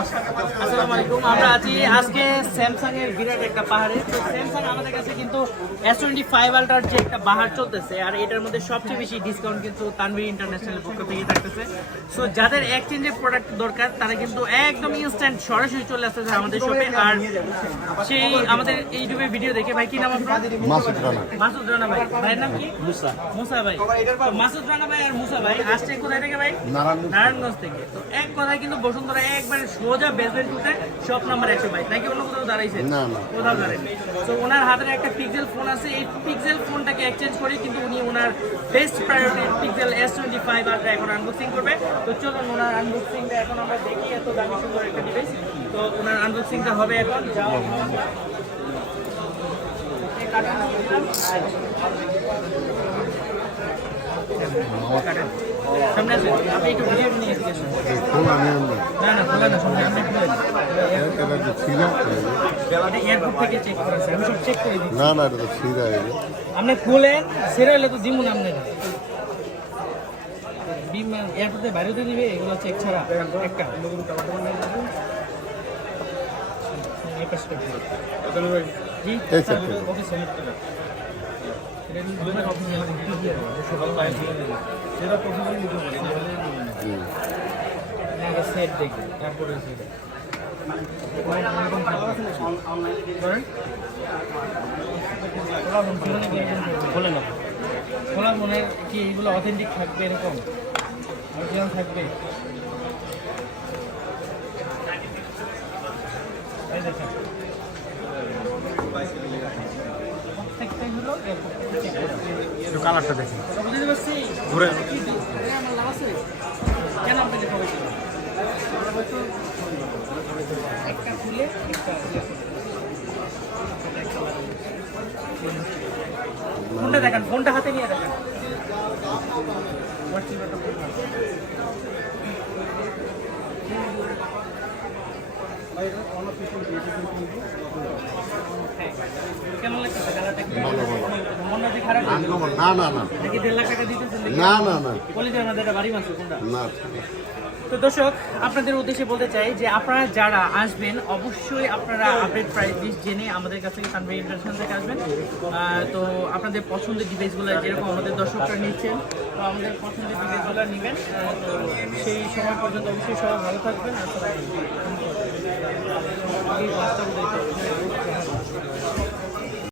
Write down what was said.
আসসালামু আলাইকুম। আমরা আছি আজকে স্যামসাং এর বিরাট একটা পাহাড়ে। তো স্যামসাং আমাদের কাছে কিন্তু এস টোয়েন্টি ফাইভ আলট্রার যে একটা বাহার চলতেছে আর এটার মধ্যে সবচেয়ে বেশি ডিসকাউন্ট কিন্তু তানভীর ইন্টারন্যাশনাল পক্ষ থেকে থাকতেছে। সো যাদের এক্সচেঞ্জের প্রোডাক্ট দরকার তারা কিন্তু একদম ইনস্ট্যান্ট সরাসরি চলে আসতেছে আমাদের শপে আর সেই আমাদের ইউটিউবে ভিডিও দেখে ভাই কি নাম আপনার? মাসুদ রানা। মাসুদ রানা ভাই। ভাইয়ের নাম কি? মুসা। মুসা ভাই। মাসুদ রানা ভাই আর মুসা ভাই আসছে কোথায় থেকে ভাই? নারায়ণগঞ্জ। নারায়ণগঞ্জ থেকে। তো এক কথায় কিন্তু বসুন্ধরা একবারে সোজা বেসমেন্ট উঠে শপ নাম্বার একশো বাইশ। নাকি অন্য কোথাও দাঁড়াইছে? না, না। কোথাও দাঁড়ায় তো ওনার হাতে একটা পিক্সেল ফোন আছে। এই পিক্সেল ফোনটাকে এক্সচেঞ্জ করে কিন্তু উনি ওনার best priority Pixel S twenty five ultra এখন আনবক্সিং করবে। তো চলুন ওনার আনবক্সিংটা এখন আমরা দেখি এত দামি সুন্দর একটা ডিভাইস তো ওনার আনবক্সিংটা হবে এখন। যাও। এই কাটেন। সামনে আসেন আপনি একটু ভিডিও নিয়ে ফোন আমি। না না খোলা না সামনে ছিঁড়া না না এটা তো ছিঁড়া। আপনি খুলেন সেরে হলে তো দিমুন আপনি এয়ারপোর্টে বাইরেতে দিবে এগুলো চেক ছাড়া। একটা। এই পাশটা জি। ওকে set দেখি, তারপরে সেটা। মন না। খোলা মনের কি এইগুলো অথেন্টিক থাকবে এরকম অরিজিনাল থাকবে এই দেখেন। প্রত্যেকটাই হলো এরকম। কালারটা দেখেন বুঝতে পারছি? ঘুরে। আমার লাভ আছে? কেন? একটা খুলে একটা ইয়ে ফোনটা দেখান ফোনটা হাতে নিয়ে দেখান। কেমন লাগতেছে? কালারটা কি? ভালো, ভালো। মনটা যে খারাপ? না না না নাকি দেড় লাখ টাকা দিতেছেন না না না। কলেজের মধ্যে এটা বাড়ি মাছ কোনটা? না। তো দর্শক আপনাদের উদ্দেশ্যে বলতে চাই যে আপনারা যারা আসবেন অবশ্যই আপনারা আপডেট প্রাইস লিস্ট জেনে আমাদের কাছ থেকে ইন্টারন্যাশনাল থেকে আসবেন। তো আপনাদের পছন্দের ডিভাইসগুলো যেরকম আমাদের দর্শকরা নিচ্ছেন তো আমাদের পছন্দের ডিভাইসগুলো নেবেন। তো সেই সময় পর্যন্ত অবশ্যই সবাই ভালো থাকবেন। আর